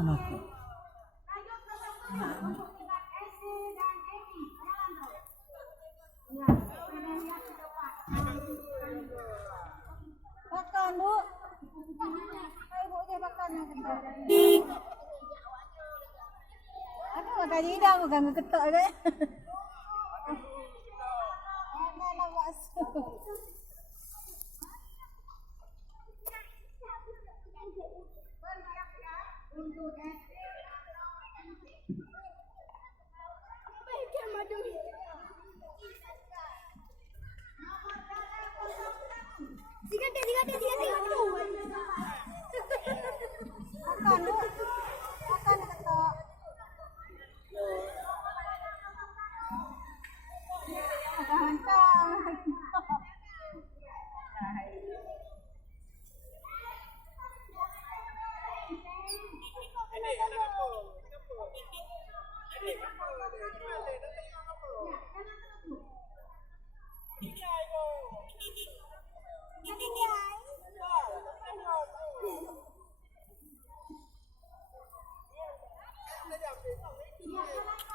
Anak. Makan, Bu. Ayo, Bu, dia makan. Aku makan hidang, bukan ketok deh. Mana bakso. Makan, Bu. Makan ketok. Makan.